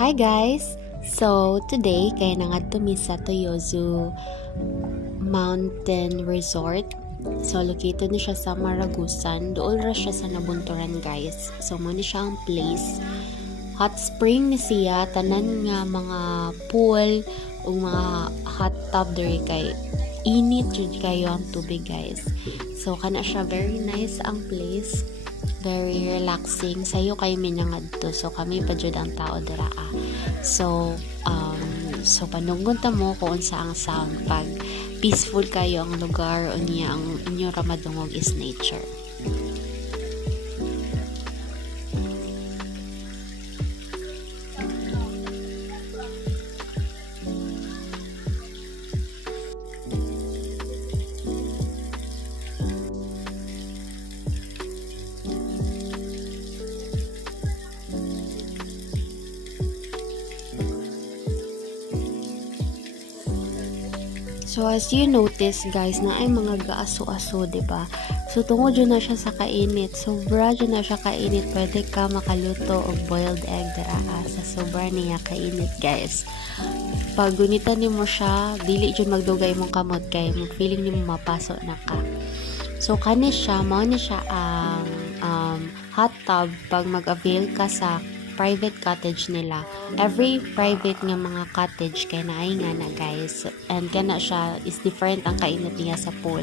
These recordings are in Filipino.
Hi guys! So, today, kaya nangadto mi sa Toyozu Mountain Resort. So, located ni siya sa Maragusan. Doon ra siya sa Nabunturan, guys. So, mo ni siya ang place. Hot spring ni siya. Tanan nga mga pool o mga hot tub diri kay init jud kayo ang tubig, guys. So, kana siya very nice ang place. Very relaxing. Sayo kayo minangadto. So, kami pa jud ang tao dira. So panunggon ta mo kung unsa ang sound pag peaceful kayo ang lugar o niya ang inyo ramadungog is nature. So as you notice guys na ay mga gaaso-aso, 'di ba? So tungod yun na siya sa kainit. Sobra yun na siya kainit. Pwede ka makaluto og boiled egg dira sa sobra niya kainit, guys. Pag gunitan nimo siya, dili jud magdugay imong kamot kay feeling nimo mapaso na ka. So kani siya, mao ni siya ang hot tub pag mag-avail ka sa private cottage nila. Every private nga mga cottage kay naay nga na, guys. And kana siya is different ang kainit niya sa pool.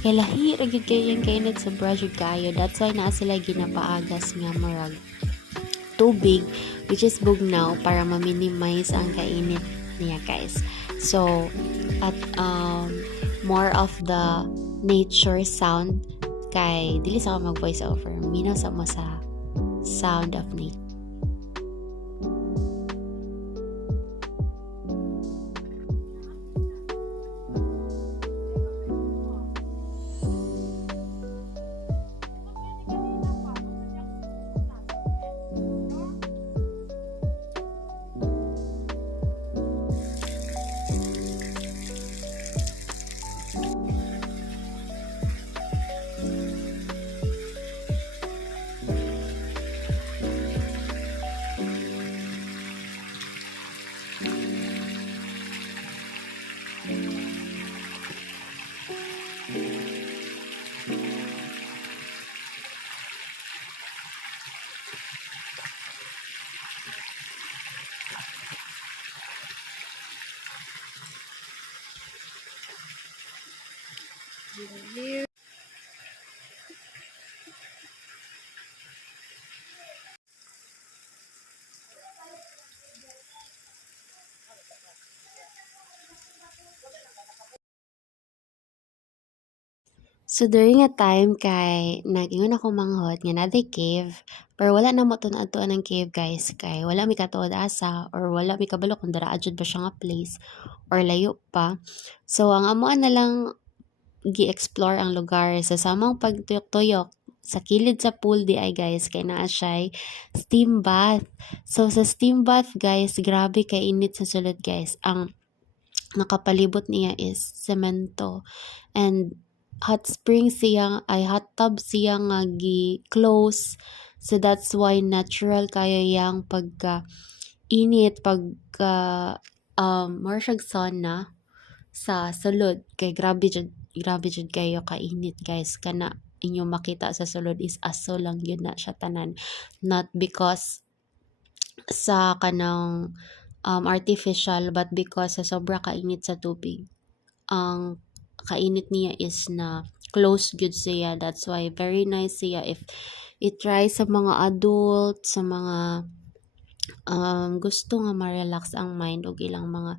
Kay lahi ra gyud kay yung kainit sa jud kayo. That's why naa sila ginapaagas nga murag tubig which is bugnaw para ma-minimize ang kainit niya, guys. So at more of the nature sound kay dili sa ako mag voice over. Minaw sa mo sa sound of nature. So during a time kay nag-ingon ako manghot nga naday cave, pero wala na mo tun-adtuan ang cave, guys, kay wala mi katuod asa or wala mi kabalo kung dara jud ba siya nga place or layo pa. So ang amuan na lang gi-explore ang lugar sa samang pagtuyok-tuyok sa kilid sa pool di ay, guys, kay naa siya steam bath. So sa steam bath, guys, grabe kay init sa sulod, guys. Ang nakapalibot niya is semento and hot spring siya ay hot tub siya nga gi-close. So that's why natural kayo yang pagka init pagka more siyag sauna sa sulod kay grabe jud kayo kainit, guys. Kana inyo makita sa sulod is aso lang yun na siya tanan, not because sa kanang artificial but because sa sobra kainit sa tubig. Ang kainit niya is na close good siya. That's why very nice siya if i-try sa mga adult, sa mga gusto nga ma-relax ang mind o ilang mga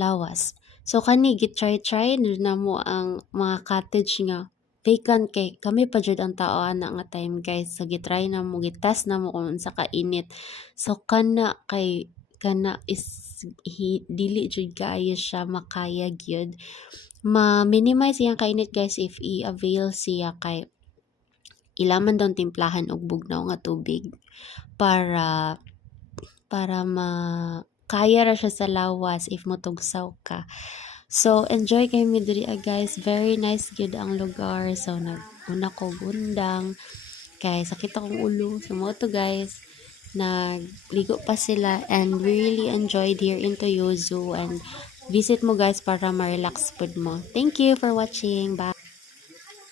lawas. So kani gitry-try na mo ang mga cottage nga vacant kay kami pa jud ang tao ana nga time, guys. So gitry na mo, gitest na mo kung unsa ka init. So kana is dili jud kaayo siya makaya gyud ma-minimize yang kainit, guys, if i-avail siya kay ilaman daw timplahan og bugnaw nga tubig para kaya ra siya sa lawas if motugsaw ka. So enjoy kay mi diri, guys. Very nice gyud ang lugar. So naguna ko gundang kay sakit akong ulo. So mo to, guys. nagligo pa sila, and we really enjoyed here in Toyozo, and visit mo guys para ma-relax pud mo. Thank you for watching. Bye.